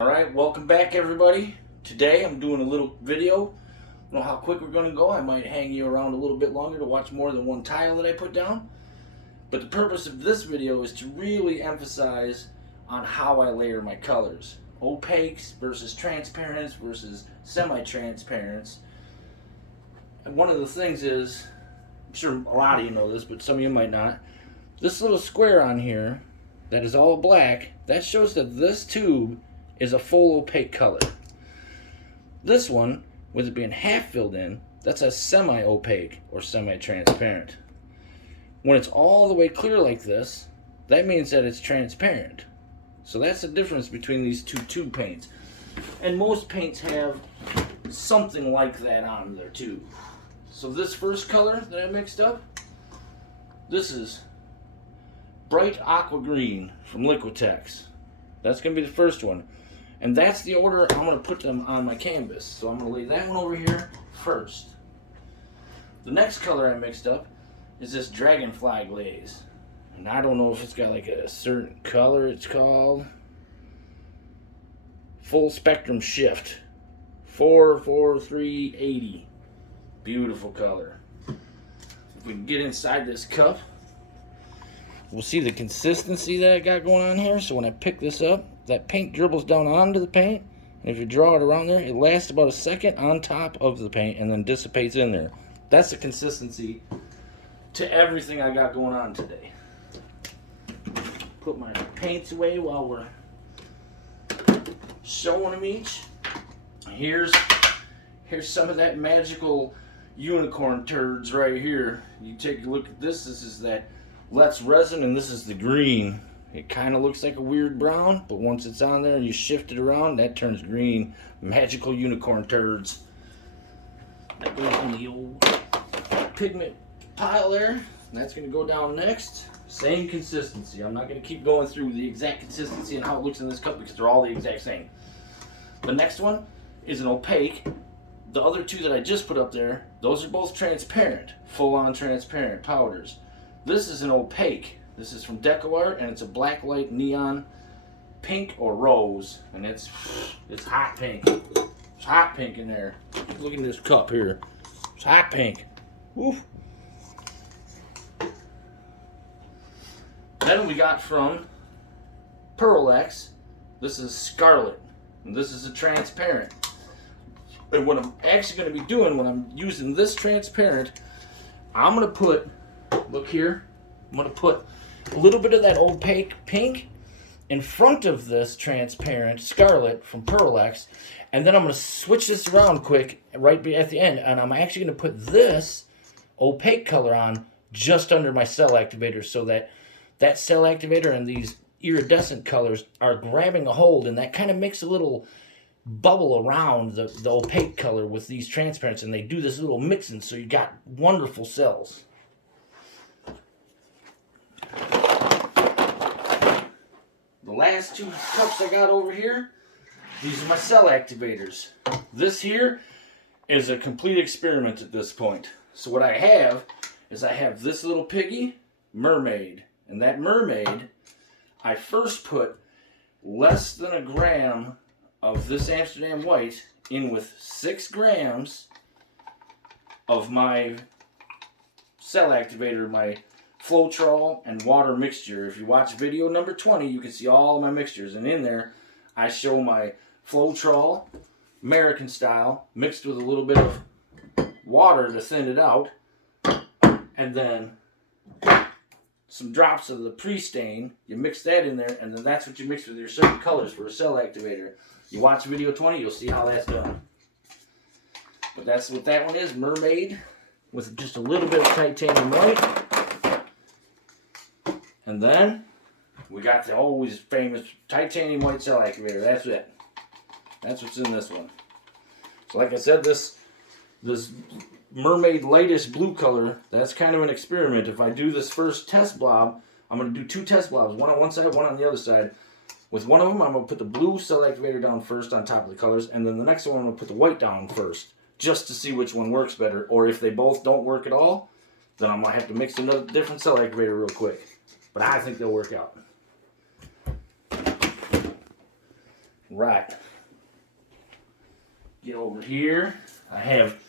Alright, welcome back everybody. Today I'm doing a little video. I don't know how quick we're going to go. I might hang you around a little bit longer to watch more than one tile that I put down. But the purpose of this video is to really emphasize on how I layer my colors. Opaques versus transparents versus semi-transparents. And one of the things is, I'm sure a lot of you know this, but some of you might not. This little square on here that is all black, that shows that this tube is a full opaque color. This one, with it being half filled in, that's a semi-opaque or semi-transparent. When it's all the way clear like this, that means that it's transparent. So that's the difference between these two tube paints. And most paints have something like that on there too. So this first color that I mixed up, this is bright aqua green from Liquitex. That's going to be the first one. And that's the order I'm going to put them on my canvas. So I'm going to lay that one over here first. The next color I mixed up is this dragonfly glaze. And I don't know if it's got like a certain color it's called. Full spectrum shift. 44380. Beautiful color. If we can get inside this cup, we'll see the consistency that I got going on here. So when I pick this up, that paint dribbles down onto the paint, and if you draw it around there, it lasts about a second on top of the paint and then dissipates in there. That's the consistency to everything I got going on today. Put my paints away while we're showing them each. Here's some of that magical unicorn turds right here. You take a look at this. This is that Let's resin, and this is the green. It kind of looks like a weird brown, but once it's on there and you shift it around, that turns green. Magical unicorn turds. That goes in the old pigment pile there. And that's going to go down next. Same consistency. I'm not going to keep going through the exact consistency and how it looks in this cup because they're all the exact same. The next one is an opaque. The other two that I just put up there, those are both transparent, full-on transparent powders. This is an opaque. This is from DecoArt, and it's a black light neon pink or rose, and it's hot pink. It's hot pink in there. Look at this cup here. It's hot pink. Oof. Then we got from Pearl-Ex. This is Scarlet, and this is a transparent. And what I'm actually going to be doing when I'm using this transparent, I'm going to put, look here, I'm going to put a little bit of that opaque pink in front of this transparent Scarlet from Pearl-Ex, and then I'm going to switch this around quick right at the end, and I'm actually going to put this opaque color on just under my cell activator so that that cell activator and these iridescent colors are grabbing a hold, and that kind of makes a little bubble around the opaque color with these transparents, and they do this little mixing, so you got wonderful cells. The last two cups I got over here, these are my cell activators. This here is a complete experiment at this point. So what I have is I have this little piggy, mermaid. And that mermaid, I first put less than a gram of this Amsterdam white in with 6 grams of my cell activator, my Floetrol and water mixture. If you watch video number 20, you can see all of my mixtures, and in there I show my Floetrol American style mixed with a little bit of water to thin it out, and then some drops of the pre-stain. You mix that in there, and then that's what you mix with your certain colors for a cell activator. You watch video 20, you'll see how that's done. But that's what that one is, mermaid, with just a little bit of titanium white. And then we got the always famous titanium white cell activator. That's it. That's what's in this one. So like I said, this mermaid lightish blue color, that's kind of an experiment. If I do this first test blob, I'm going to do 2 test blobs, one on one side, one on the other side. With one of them, I'm going to put the blue cell activator down first on top of the colors, and then the next one I'm going to put the white down first, just to see which one works better. Or if they both don't work at all, then I'm going to have to mix another different cell activator real quick. But I think they'll work out. Right. Get over here. I have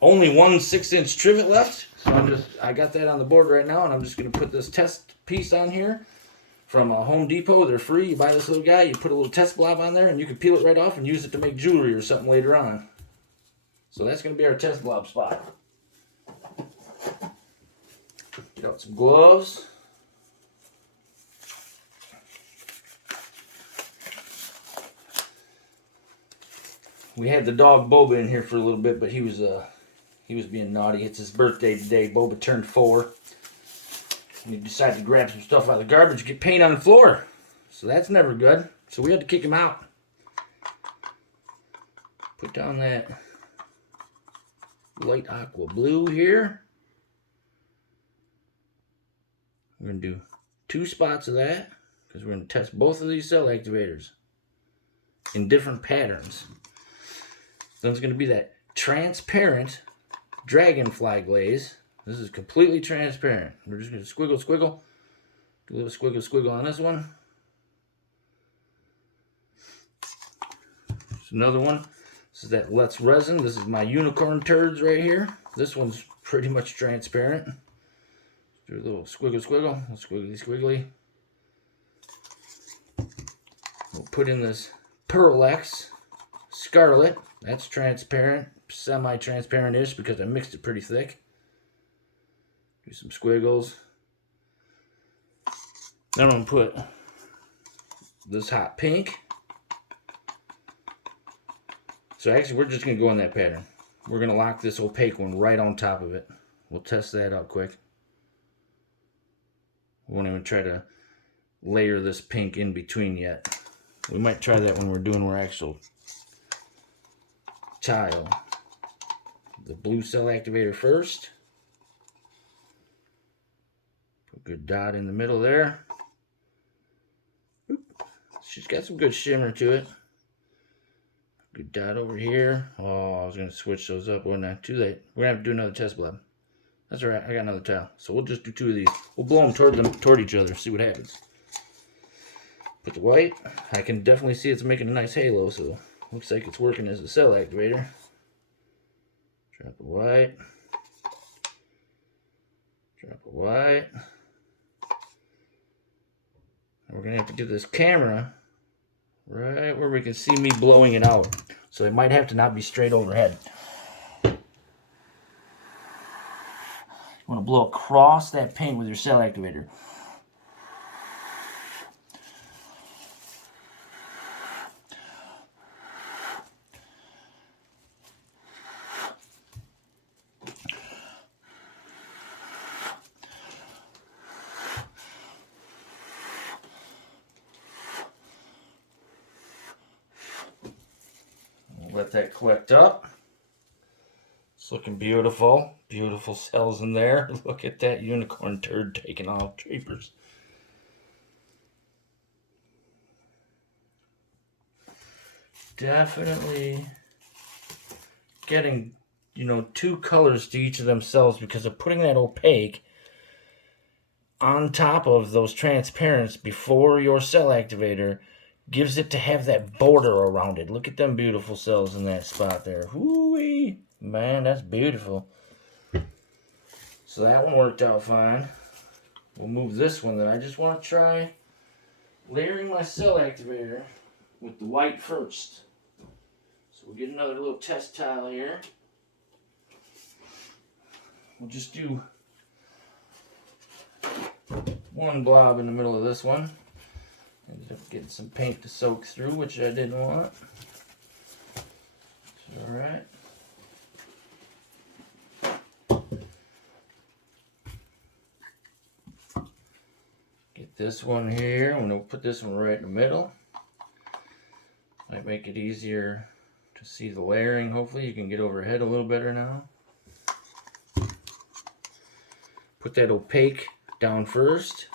only one 6-inch trivet left, so I got that on the board right now, and I'm just gonna put this test piece on here from Home Depot. They're free. You buy this little guy, you put a little test blob on there, and you can peel it right off and use it to make jewelry or something later on. So that's gonna be our test blob spot. Get out some gloves. We had the dog Boba in here for a little bit, but he was being naughty. It's his birthday today. Boba turned 4. And he decided to grab some stuff out of the garbage and get paint on the floor. So that's never good. So we had to kick him out. Put down that light aqua blue here. We're going to do 2 spots of that because we're going to test both of these cell activators in different patterns. Then it's going to be that transparent dragonfly glaze. This is completely transparent. We're just going to squiggle. Do a little squiggle on this one. There's another one. This is that Let's Resin. This is my unicorn turds right here. This one's pretty much transparent. Do a little squiggle, squiggly. We'll put in this Pearl X Scarlet. That's transparent, semi-transparent-ish because I mixed it pretty thick. Do some squiggles. Then I'm going to put this hot pink. So actually, we're just going to go in that pattern. We're going to lock this opaque one right on top of it. We'll test that out quick. We won't even try to layer this pink in between yet. We might try that when we're doing our actual tile. The blue cell activator first. Put a good dot in the middle there. Oop. She's got some good shimmer to it. Good dot over here. Oh, I was going to switch those up, wasn't I? Too late. We're going to have to do another test blob. That's alright, I got another tile. So we'll just do 2 of these. We'll blow them toward each other, see what happens. Put the white. I can definitely see it's making a nice halo, so looks like it's working as a cell activator. Drop the white. Drop the white. And we're going to have to get this camera right where we can see me blowing it out. So it might have to not be straight overhead. You want to blow across that paint with your cell activator. Let that collect up. It's looking beautiful. Beautiful cells in there. Look at that unicorn turd taking off. Creepers. Definitely getting, 2 colors to each of them cells because of putting that opaque on top of those transparents before your cell activator gives it to have that border around it. Look at them beautiful cells in that spot there. Whoo-wee. Man, that's beautiful. So that one worked out fine. We'll move this one that I just want to try layering my cell activator with the white first. So we'll get another little test tile here. We'll just do 1 blob in the middle of this one. Ended up getting some paint to soak through, which I didn't want. It's alright. Get this one here. I'm going to put this one right in the middle. Might make it easier to see the layering. Hopefully you can get overhead a little better now. Put that opaque down first,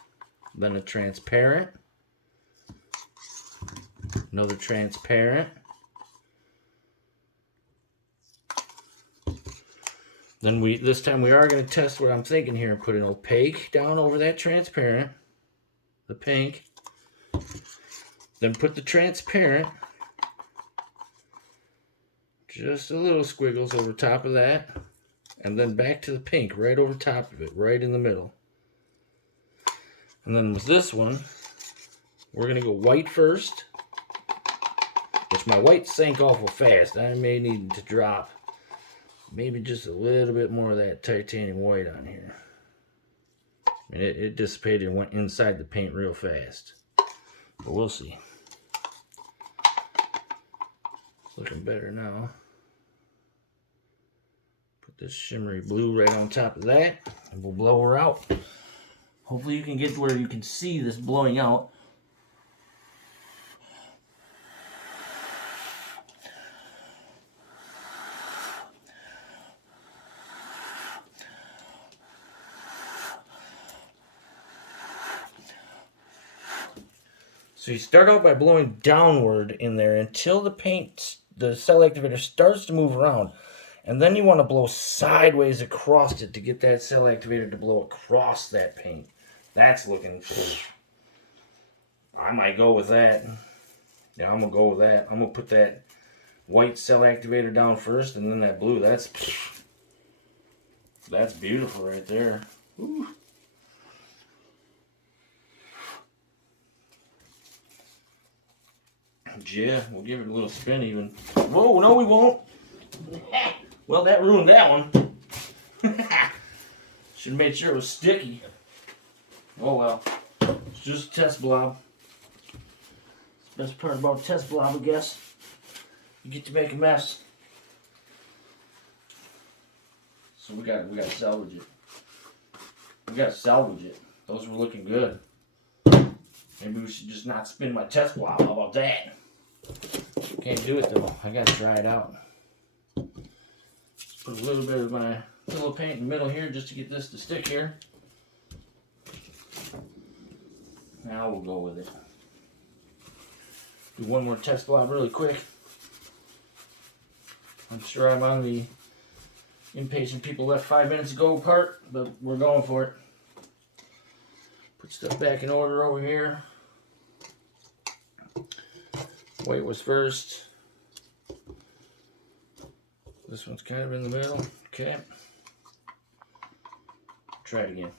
then a transparent. Another transparent. Then this time we are going to test what I'm thinking here and put an opaque down over that transparent, the pink. Then put the transparent Just a little squiggles over top of that. And then back to the pink, right over top of it, right in the middle. And then with this one, we're going to go white first. Which my white sank awful fast. I may need to drop maybe just a little bit more of that titanium white on here. And it dissipated and went inside the paint real fast. But we'll see. It's looking better now. Put this shimmery blue right on top of that, and we'll blow her out. Hopefully you can get to where you can see this blowing out. So you start out by blowing downward in there until the cell activator starts to move around. And then you want to blow sideways across it to get that cell activator to blow across that paint. That's looking cool. I might go with that. Yeah, I'm going to go with that. I'm going to put that white cell activator down first and then that blue. That's beautiful right there. Woo. Yeah, we'll give it a little spin even. Whoa, no we won't. Well, that ruined that one. Should have made sure it was sticky. Oh well. It's just a test blob. It's the best part about a test blob, I guess. You get to make a mess. So we gotta salvage it. We gotta salvage it. Those were looking good. Maybe we should just not spin my test blob. How about that? Can't do it though. I gotta dry it out. Just put a little bit of my pillow paint in the middle here just to get this to stick here. Now we'll go with it. Do one more test blob really quick. I'm sure I'm on the impatient people left 5 minutes ago part, but we're going for it. Put stuff back in order over here. White was first. This one's kind of in the middle. Okay. Try it again.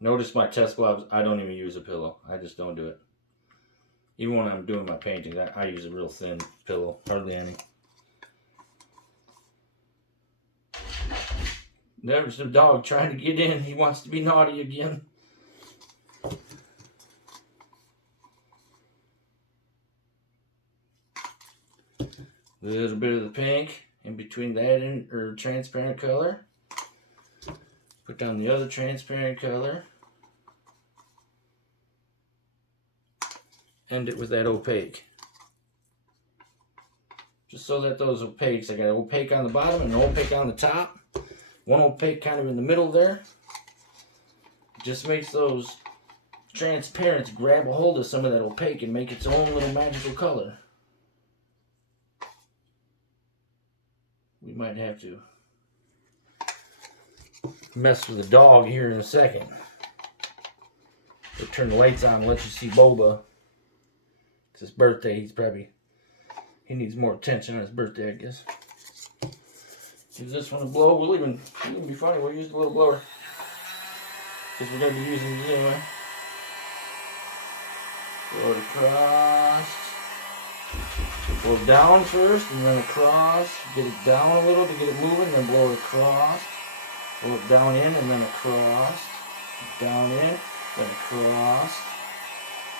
Notice my test blobs, I don't even use a pillow. I just don't do it. Even when I'm doing my painting, I use a real thin pillow. Hardly any. There's the dog trying to get in. He wants to be naughty again. A little bit of the pink in between that and transparent color. Put down the other transparent color. End it with that opaque. Just so that those opaques, I got an opaque on the bottom and an opaque on the top. One opaque kind of in the middle there. Just makes those transparents grab a hold of some of that opaque and make its own little magical color. We might have to mess with the dog here in a second. We'll turn the lights on and let you see Boba. It's his birthday. He needs more attention on his birthday, I guess. Give this one a blow. We'll even be funny. We'll use the little blower because we're going to be using it anyway. Blow it across. Blow down first and then across. Get it down a little to get it moving, then blow it across. Blow it down in and then across. Down in, then across.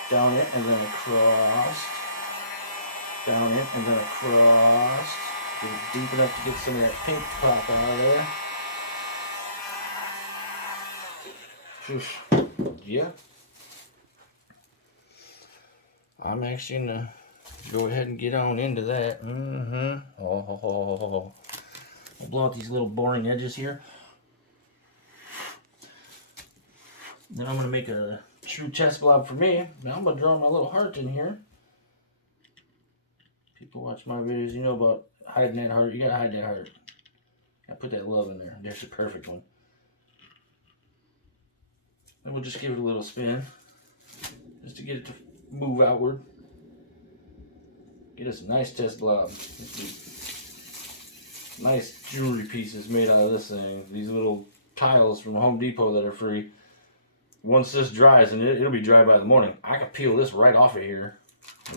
Down in and then across. Down in and then across. Get it deep enough to get some of that pink to pop out of there. Yeah. I'm actually going to go ahead and get on into that. I'll blow out these little boring edges here. Then I'm going to make a true test blob for me. Now I'm going to draw my little heart in here. People watch my videos, you know about hiding that heart. You got to hide that heart. I put that love in there. There's the perfect one. And we'll just give it a little spin. Just to get it to move outward. Get us a nice test blob. Nice jewelry pieces made out of this thing. These little tiles from Home Depot that are free. Once this dries, and it'll be dry by the morning, I can peel this right off of here.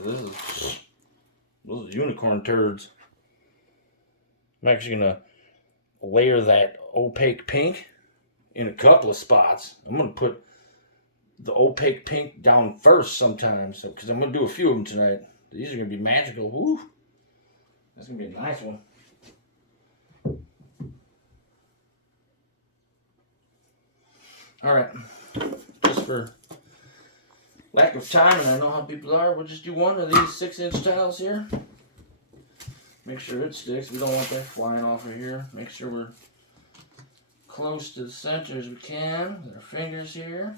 Those are unicorn turds. I'm actually gonna layer that opaque pink in a couple of spots. I'm gonna put the opaque pink down first sometimes, because I'm gonna do a few of them tonight. These are gonna be magical. Woo! That's gonna be a nice one. All right, just for lack of time, and I know how people are, we'll just do one of these 6-inch tiles here. Make sure it sticks. We don't want that flying off of here. Make sure we're close to the center as we can with our fingers here.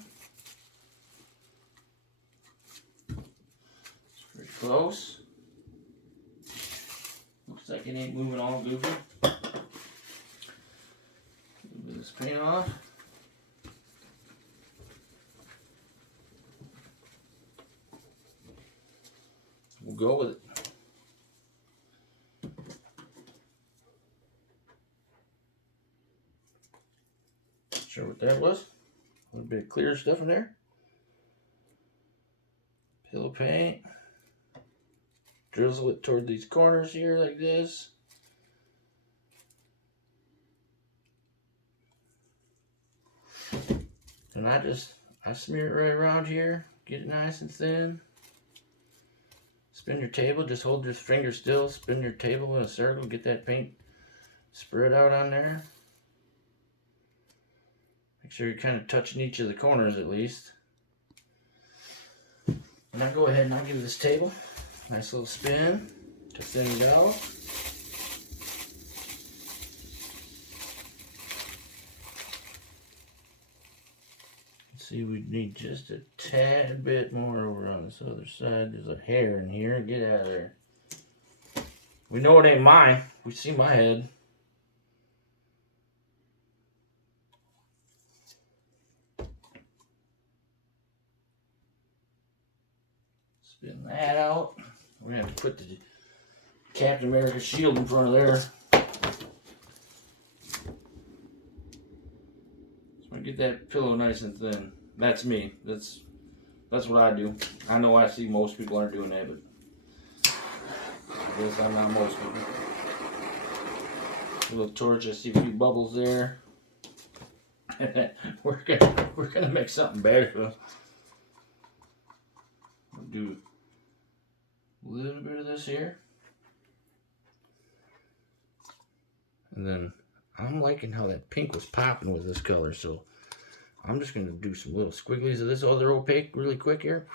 It's pretty close. Looks like it ain't moving all goofy. Move this paint off. We'll go with it. Sure what that was. A little bit of clear stuff in there. Pillow paint. Drizzle it toward these corners here like this. And I smear it right around here. Get it nice and thin. Spin your table, just hold your finger still, spin your table in a circle, get that paint spread out on there. Make sure you're kind of touching each of the corners at least. And I'll go ahead and I'll give this table a nice little spin to thin it out. See, we need just a tad bit more over on this other side. There's a hair in here. Get out of there. We know it ain't mine. We see my head. Spin that out. We're going to have to put the Captain America shield in front of there. So I get that pillow nice and thin. That's me. That's what I do. I know I see most people aren't doing that, but I guess I'm not most people. A little torch. I see a few bubbles there. we're gonna make something better. We'll do a little bit of this here, and then I'm liking how that pink was popping with this color, so I'm just going to do some little squigglies of this other opaque really quick here.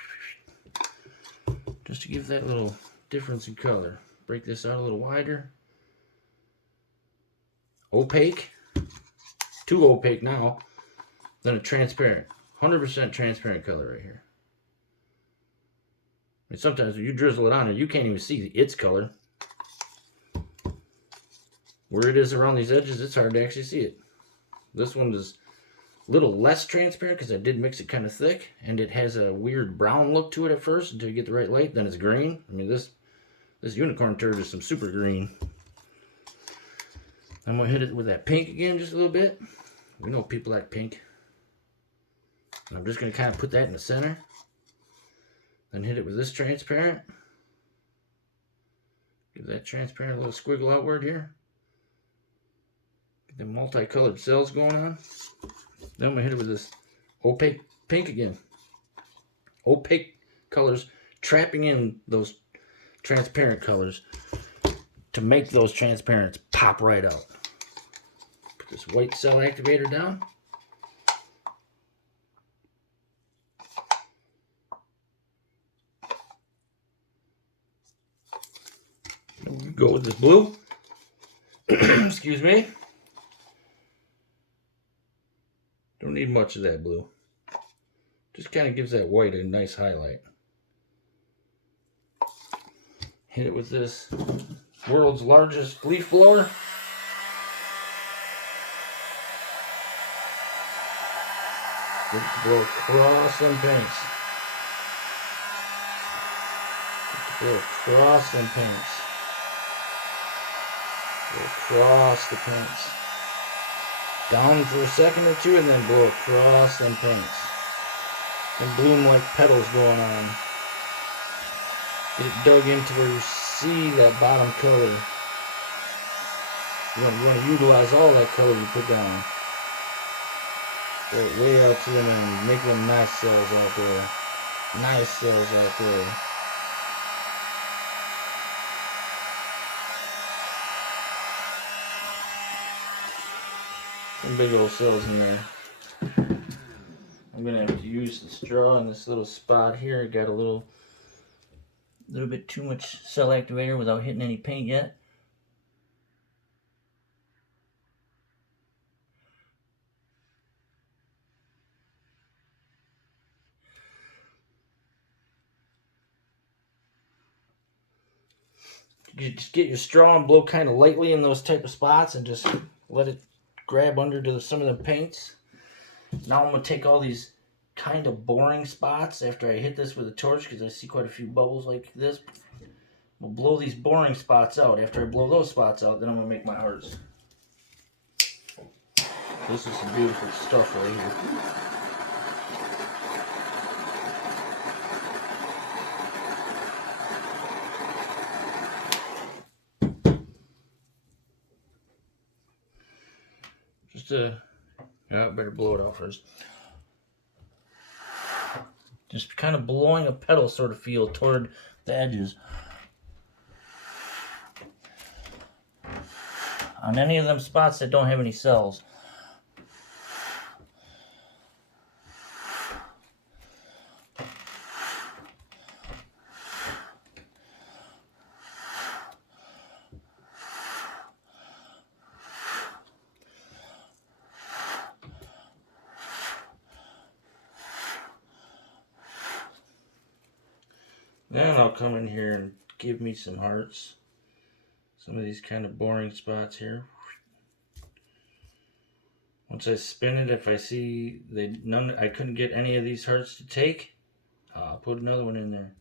Just to give that little difference in color. Break this out a little wider. Opaque. Too opaque now. Then a transparent. 100% transparent color right here. I mean, sometimes when you drizzle it on there, you can't even see its color. Where it is around these edges, it's hard to actually see it. This one is little less transparent because I did mix it kind of thick, and it has a weird brown look to it at first until you get the right light. Then it's green. I mean, this unicorn turd is some super green. I'm gonna hit it with that pink again just a little bit. We know people like pink. And I'm just gonna kind of put that in the center, then hit it with this transparent. Give that transparent a little squiggle outward here. Get the multicolored cells going on. Then I'm going to hit it with this opaque pink again. Opaque colors trapping in those transparent colors to make those transparents pop right out. Put this white cell activator down. And we go with this blue. Excuse me. Don't need much of that blue. Just kind of gives that white a nice highlight. Hit it with this world's largest leaf blower. Get it to blow across them paints. Go across them paints. Go across the paints. Down for a second or two and then blow across them paints. And bloom like petals going on. Get it dug into where you see that bottom color. You want to utilize all that color you put down. Go way out to them and make them nice cells out there. Nice cells out there. Some big old cells in there. I'm gonna have to use the straw in this little spot here. I got a little bit too much cell activator without hitting any paint yet. You just get your straw and blow kind of lightly in those type of spots and just let it grab under to some of the paints. Now I'm going to take all these kind of boring spots after I hit this with a torch, because I see quite a few bubbles like this. We'll blow these boring spots out. After I blow those spots out, then I'm going to make my hearts. This is some beautiful stuff right here. Yeah, I better blow it out first. Just kind of blowing a petal sort of feel toward the edges. On any of them spots that don't have any cells. Then I'll come in here and give me some hearts. Some of these kind of boring spots here. Once I spin it, if I see I couldn't get any of these hearts to take, I'll put another one in there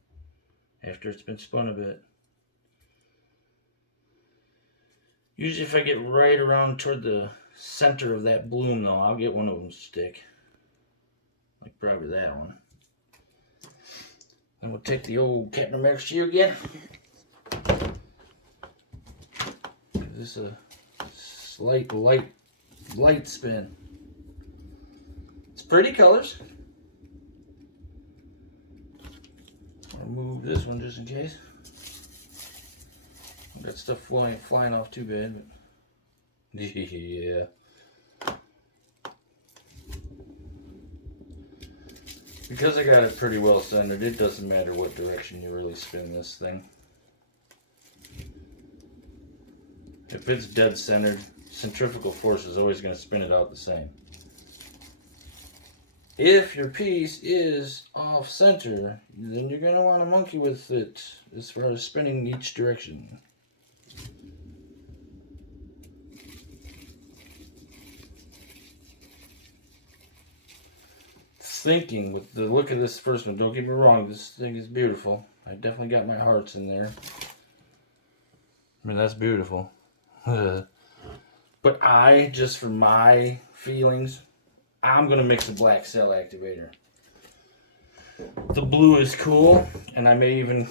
after it's been spun a bit. Usually if I get right around toward the center of that bloom though, I'll get one of them to stick. Like probably that one. Then we'll take the old Captain America shield again. This is a slight light spin. It's pretty colors. I'll move this one just in case. Got stuff flying off too bad, but yeah. Because I got it pretty well centered, it doesn't matter what direction you really spin this thing. If it's dead centered, centrifugal force is always going to spin it out the same. If your piece is off center, then you're going to want to monkey with it as far as spinning each direction. Thinking with the look of this first one, don't get me wrong, this thing is beautiful. I definitely got my hearts in there. I mean, that's beautiful. But just for my feelings, I'm gonna mix a black cell activator. The blue is cool, and I may even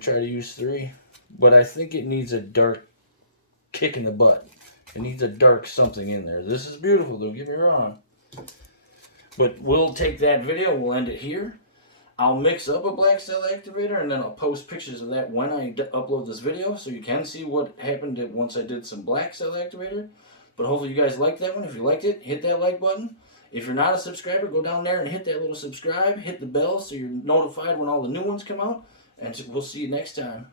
try to use 3, but I think it needs a dark kick in the butt. It needs a dark something in there. This is beautiful, don't get me wrong. But we'll take that video, we'll end it here. I'll mix up a black cell activator and then I'll post pictures of that when I upload this video so you can see what happened once I did some black cell activator. But hopefully you guys liked that one. If you liked it, hit that like button. If you're not a subscriber, go down there and hit that little subscribe. Hit the bell so you're notified when all the new ones come out. And we'll see you next time.